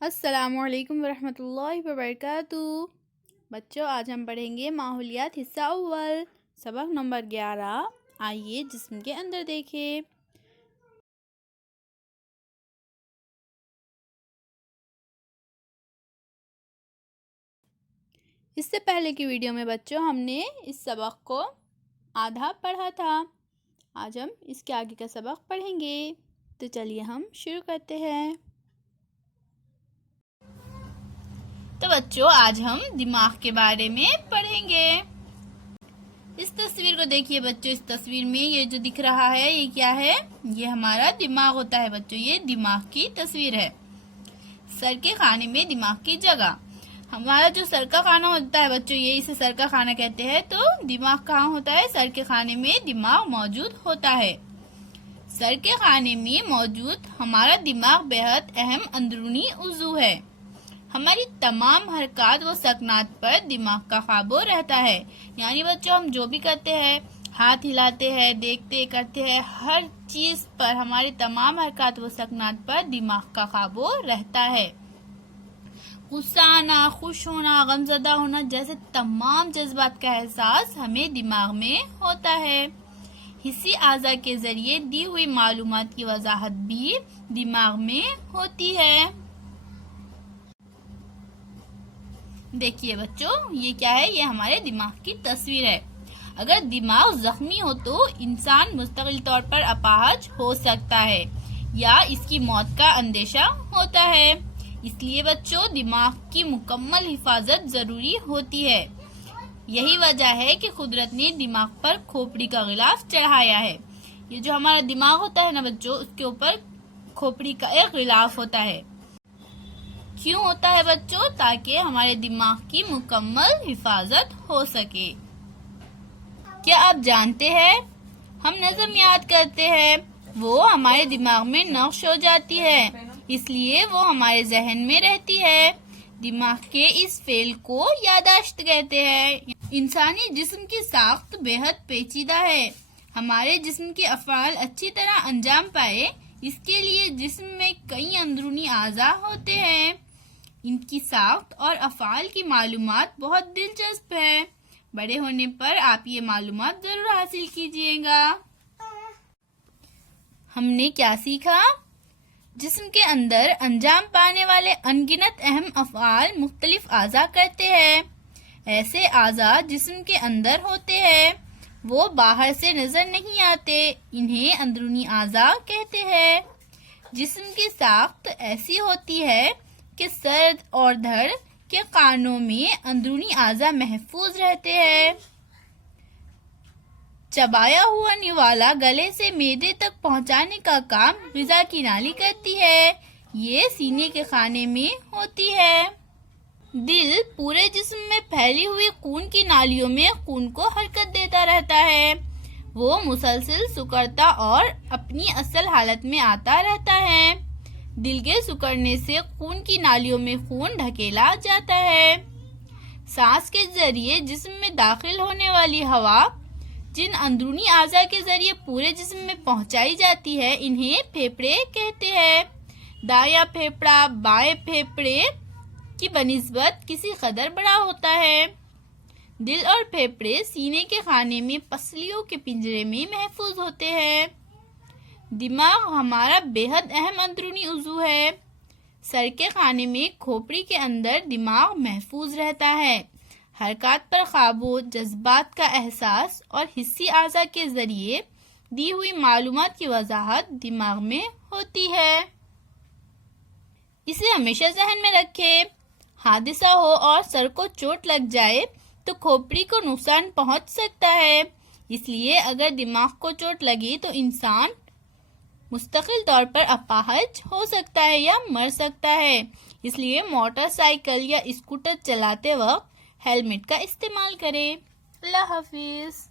السلام علیکم ورحمۃ اللہ وبرکاتہ۔ بچوں، آج ہم پڑھیں گے ماحولیات حصہ اول، سبق نمبر 11۔ آئیے جسم کے اندر دیکھیں۔ اس سے پہلے کی ویڈیو میں بچوں ہم نے اس سبق کو آدھا پڑھا تھا۔ آج ہم اس کے آگے کا سبق پڑھیں گے، تو چلیے ہم شروع کرتے ہیں۔ تو بچوں، آج ہم دماغ کے بارے میں پڑھیں گے۔ اس تصویر کو دیکھیے بچوں، اس تصویر میں یہ جو دکھ رہا ہے یہ کیا ہے؟ یہ ہمارا دماغ ہوتا ہے بچوں، یہ دماغ کی تصویر ہے۔ سر کے خانے میں دماغ کی جگہ، ہمارا جو سر کا خانہ ہوتا ہے بچوں، یہ اسے سر کا خانہ کہتے ہیں۔ تو دماغ کہاں ہوتا ہے؟ سر کے خانے میں دماغ موجود ہوتا ہے۔ سر کے خانے میں موجود ہمارا دماغ بہت اہم اندرونی عضو ہے۔ ہماری تمام حرکات و سکنات پر دماغ کا قابو رہتا ہے۔ یعنی بچوں، ہم جو بھی کرتے ہیں، ہاتھ ہلاتے ہیں، دیکھتے کرتے ہیں، ہر چیز پر، ہمارے تمام حرکات و سکنات پر دماغ کا قابو رہتا ہے۔ غصہ آنا، خوش ہونا، غمزدہ ہونا جیسے تمام جذبات کا احساس ہمیں دماغ میں ہوتا ہے۔ حسی اعضاء کے ذریعے دی ہوئی معلومات کی وضاحت بھی دماغ میں ہوتی ہے۔ دیکھیے بچوں، یہ کیا ہے؟ یہ ہمارے دماغ کی تصویر ہے۔ اگر دماغ زخمی ہو تو انسان مستقل طور پر اپاہج ہو سکتا ہے یا اس کی موت کا اندیشہ ہوتا ہے۔ اس لیے بچوں، دماغ کی مکمل حفاظت ضروری ہوتی ہے۔ یہی وجہ ہے کہ قدرت نے دماغ پر کھوپڑی کا غلاف چڑھایا ہے۔ یہ جو ہمارا دماغ ہوتا ہے نا بچوں، اس کے اوپر کھوپڑی کا ایک غلاف ہوتا ہے۔ کیوں ہوتا ہے بچوں؟ تاکہ ہمارے دماغ کی مکمل حفاظت ہو سکے۔ کیا آپ جانتے ہیں، ہم نظم یاد کرتے ہیں، وہ ہمارے دماغ میں نقش ہو جاتی ہے، اس لیے وہ ہمارے ذہن میں رہتی ہے۔ دماغ کے اس فعل کو یادداشت کہتے ہیں۔ انسانی جسم کی ساخت بے حد پیچیدہ ہے۔ ہمارے جسم کے افعال اچھی طرح انجام پائے، اس کے لیے جسم میں کئی اندرونی اعضاء ہوتے ہیں۔ ان کی ساخت اور افعال کی معلومات بہت دلچسپ ہے۔ بڑے ہونے پر آپ یہ معلومات ضرور حاصل کیجیے گا۔ ہم نے کیا سیکھا؟ جسم کے اندر انجام پانے والے ان گنت اہم افعال مختلف اعضاء کرتے ہیں۔ ایسے اعضاء جسم کے اندر ہوتے ہیں، وہ باہر سے نظر نہیں آتے، انہیں اندرونی اعضاء کہتے ہیں۔ جسم کی ساخت ایسی ہوتی ہے کہ سر اور دھڑ کے کانوں میں اندرونی اعضاء محفوظ رہتے ہیں۔ چبایا ہوا نوالا گلے سے معدے تک پہنچانے کا کام غذا کی نالی کرتی ہے، یہ سینے کے خانے میں ہوتی ہے۔ دل پورے جسم میں پھیلی ہوئی خون کی نالیوں میں خون کو حرکت دیتا رہتا ہے، وہ مسلسل سکڑتا اور اپنی اصل حالت میں آتا رہتا ہے۔ دل کے سکڑنے سے خون کی نالیوں میں خون ڈھکیلا جاتا ہے۔ سانس کے ذریعے جسم میں داخل ہونے والی ہوا جن اندرونی اعضاء کے ذریعے پورے جسم میں پہنچائی جاتی ہے، انہیں پھیپھڑے کہتے ہیں۔ دایاں پھیپھڑا بائیں پھیپھڑے کی بنسبت کسی قدر بڑا ہوتا ہے۔ دل اور پھیپھڑے سینے کے خانے میں پسلیوں کے پنجرے میں محفوظ ہوتے ہیں۔ دماغ ہمارا بے حد اہم اندرونی عضو ہے۔ سر کے خانے میں کھوپڑی کے اندر دماغ محفوظ رہتا ہے۔ حرکات پر قابو، جذبات کا احساس اور حسی اعضاء کے ذریعے دی ہوئی معلومات کی وضاحت دماغ میں ہوتی ہے۔ اسے ہمیشہ ذہن میں رکھیں، حادثہ ہو اور سر کو چوٹ لگ جائے تو کھوپڑی کو نقصان پہنچ سکتا ہے۔ اس لیے اگر دماغ کو چوٹ لگی تو انسان مستقل طور پر اپاہج ہو سکتا ہے یا مر سکتا ہے۔ اس لیے موٹر سائیکل یا اسکوٹر چلاتے وقت ہیلمٹ کا استعمال کریں۔ اللہ حافظ۔